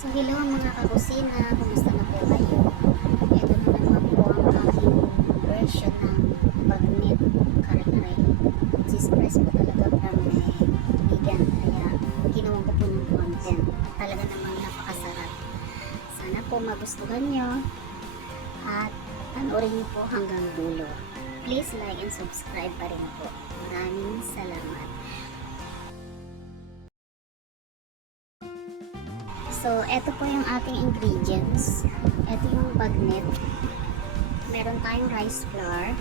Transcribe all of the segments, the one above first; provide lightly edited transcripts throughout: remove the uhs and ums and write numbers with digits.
So hello mga kakusina, kumusta na po kayo? Ito na naman po ang aking version ng bagnet kare-kare. Cheese fries po talaga from vegan, kaya ginawa ko po ng content. Talaga namang napakasarap. Sana po magustuhan nyo at panoorin nyo po hanggang dulo. Please like and subscribe pa rin po. Maraming salamat. So, eto po yung ating ingredients. Eto yung bagnet. Meron tayong rice flour.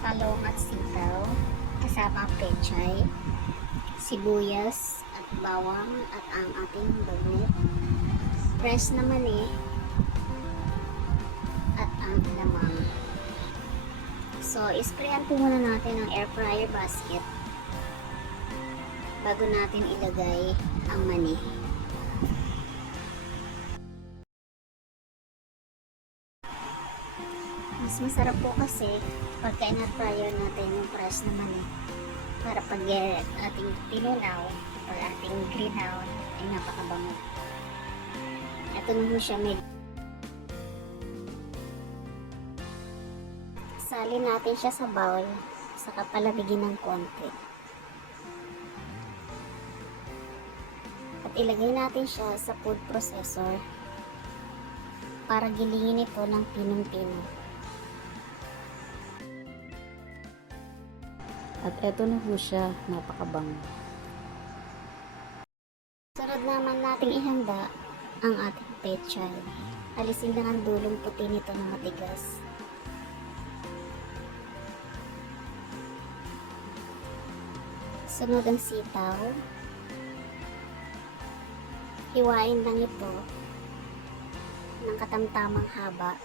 Talong at sitaw. Kasama ang pechay. Sibuyas at bawang at ang ating bagnet. Fresh na mani. At ang lamang. So, isprayan po muna natin ang air fryer basket bago natin ilagay ang mani. Mas masarap po kasi pagka in-fryer natin yung fresh na mani para pag ating tinunaw o ating grinaw ay napakabango. Ito na mo siya, salin natin siya sa bowl saka palamigin ng konti. At ilagay natin siya sa food processor para gilingin ito ng pinong-pino. At eto na po siya, napakabango. Sunod naman nating ihanda ang ating pechay. Alisin lang ang dulong puti nito na matigas. Sunod ang sitaw. Hiwain lang ito ng katamtamang haba.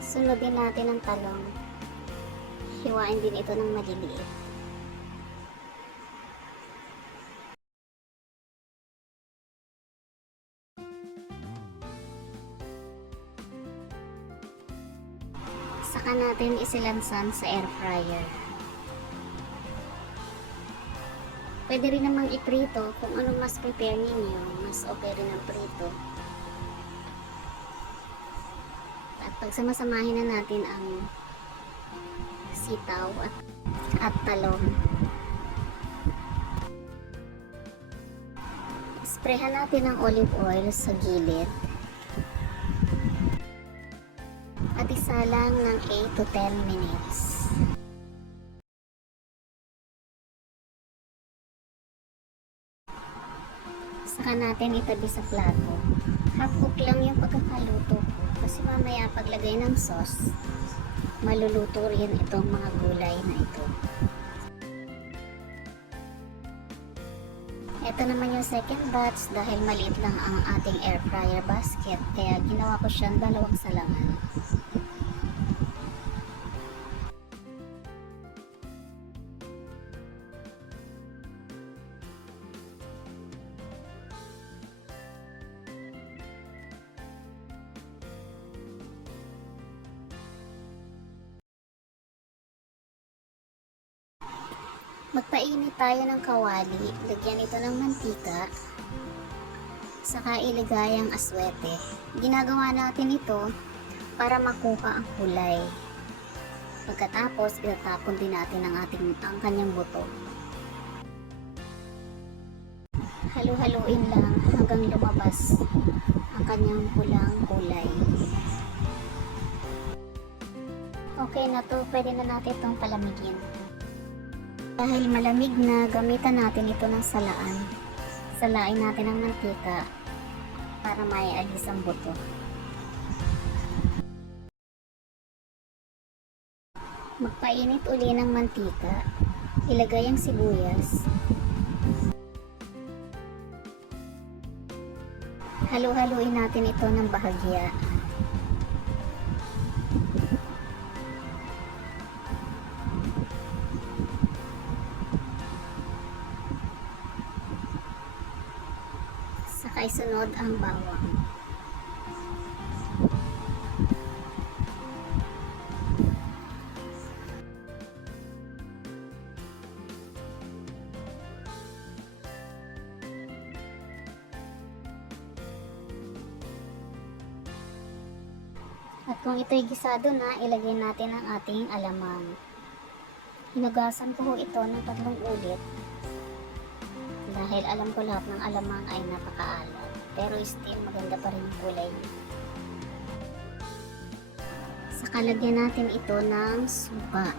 Sunodin natin ang talong. Hiwain din ito ng maliliit. Saka natin isilansan sa air fryer. Pwede rin namang iprito kung ano mas prepare ninyo, mas okay rin ang prito. At pagsamasamahin na natin ang sitaw at talong. Sprayhan natin ng olive oil sa gilid. At isalang ng 8 to 10 minutes. Saka natin itabi sa plato. Half cook lang yung pagkakaluto ko kasi mamaya paglagay ng sauce, maluluto rin itong mga gulay na ito. Ito naman yung second batch dahil maliit lang ang ating air fryer basket kaya ginawa ko siyang dalawang salangan. Magpainit tayo ng kawali, lagyan ito ng mantika, saka ilagay ang aswete. Ginagawa natin ito para makuha ang kulay. Pagkatapos, itatapon din natin ang kanyang buto. Halu-haluin lang hanggang lumabas ang kanyang pulang kulay. Okay na to, pwede na natin itong palamigin. Dahil malamig na, gamitan natin ito ng salaan. Salain natin ang mantika para maialis ang buto. Magpainit uli ng mantika. Ilagay ang sibuyas. Halu-haluin natin ito ng bahagya. Saka isunod ang bawang. At kung ito'y gisado na, ilagay natin ang ating alamang. Hinugasan ko ito ng 3 ulit dahil alam ko lahat ng alamang ay napakaalat, pero still maganda pa rin yung kulay niya. Saka lagyan natin ito ng suka.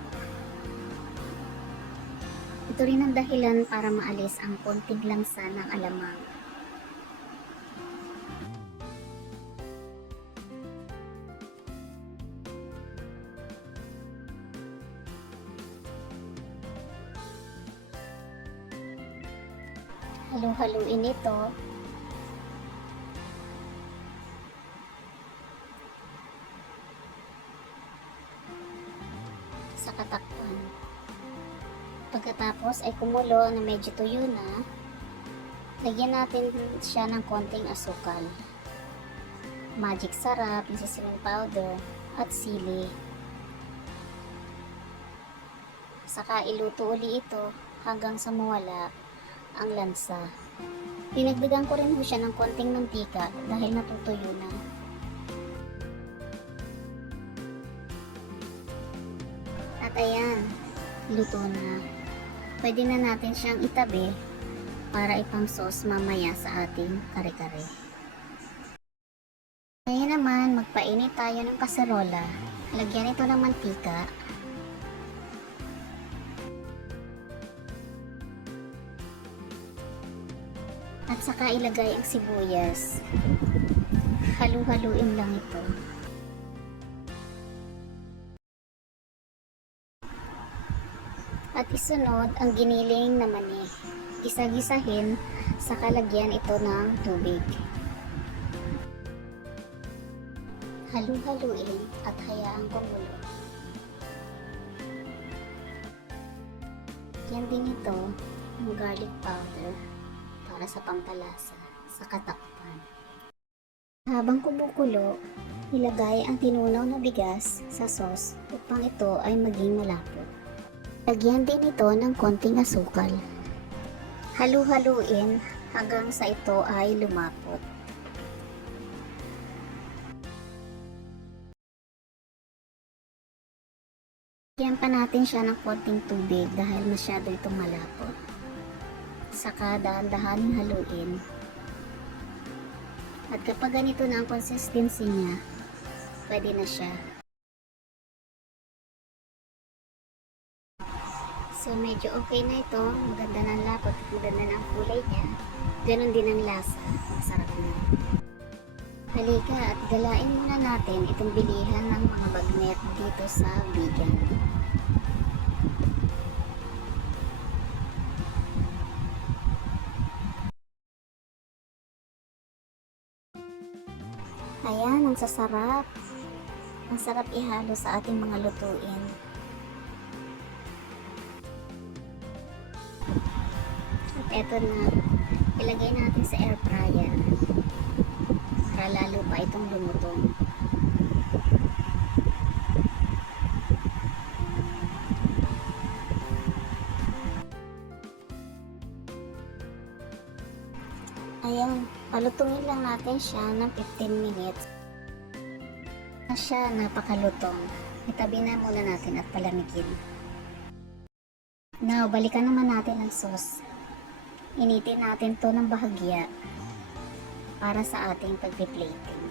Ito rin ang dahilan para maalis ang konting lansa ng alamang. Halu-haluin ito. Sa katakpan. Pagkatapos ay kumulo na medyo tuyo na, lagyan natin siya ng konting asukal, magic sarap, seasoning powder, at sili. Saka iluto uli ito hanggang sa mawala ang lansa. Dinagdagan ko rin siya ng konting mantika dahil natutuyo na. At ayan, luto na. Pwede na natin siyang itabi para ipang sauce mamaya sa ating kare-kare. Ngayon naman, magpainit tayo ng kaserola. Lagyan ito ng mantika. At saka ilagay ang sibuyas. Halu-haluin lang ito. At isunod ang giniling na mani. Gisa-gisahin, saka lagyan ito ng tubig. Halu-haluin at hayaan kumulo. Yan din ito ng garlic powder para sa pampalasa sa katakpan. Habang kumukulo, ilagay ang tinunaw na bigas sa sauce upang ito ay maging malapot. Lagyan din ito ng konting asukal. Halu-haluin hanggang sa ito ay lumapot. Lagyan pa natin siya ng konting tubig dahil masyado itong malapot. Saka dahan-dahanin haluin. At kapag ganito na ang consistency niya, pwede na siya. So medyo okay na ito, maganda ng lapot, maganda ng kulay niya. Ganon din ang lasa, masarap na. Halika at galain muna natin itong bilihan ng mga bagnet dito sa vegan. Ayan, ang sasarap. Ang sarap ihalo sa ating mga lutuin. At eto na, ilagay natin sa air fryer para lalo pa itong lumutong. Ayan, palutungin lang natin siya ng 15 minutes. Na siya napakalutong. Itabi na muna natin at palamigin. Now, balikan naman natin ang sauce. Initin natin to ng bahagya para sa ating pagpiplating.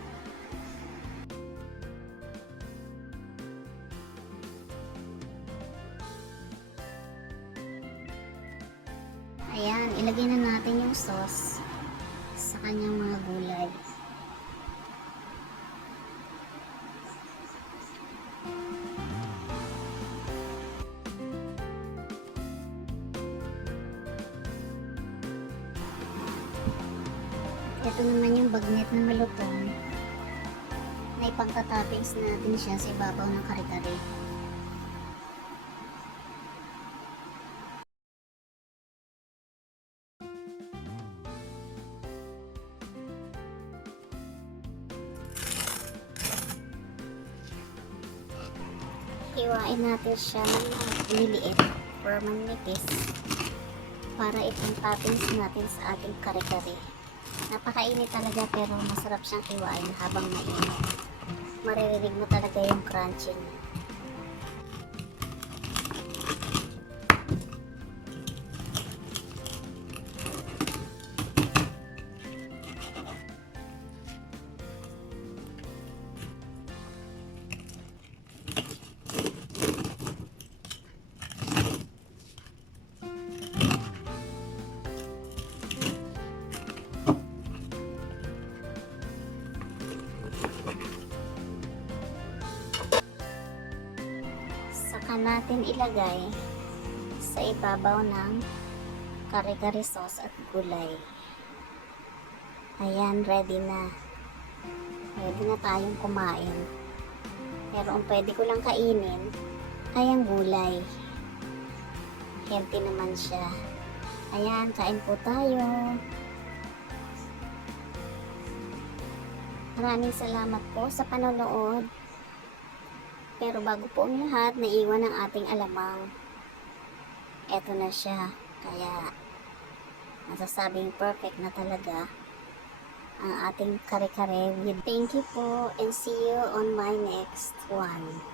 Ayan, ilagay na natin yung sauce sa kanyang mga gulay. Ito naman yung bagnet na malutong na ipangtatoppings natin siya sa ibabaw ng kare-kare. Hiwain natin siya ng liliit or manipis para itong toppings natin sa ating kare-kare. Napakainit talaga pero masarap siyang hiwain habang mainit. Maririnig mo talaga yung crunchy niya. Saka natin ilagay sa ibabaw ng kare-kare sauce at gulay. Ayan, ready na. Ready na tayong kumain. Pero ang pwede ko lang kainin ay ang gulay. Healthy naman siya. Ayan, kain po tayo. Maraming salamat po sa panonood. Pero bago po ang lahat, naiwan ang ating alamang. Eto na siya. Kaya, masasabing perfect na talaga ang ating kare-kare. Thank you po and see you on my next one.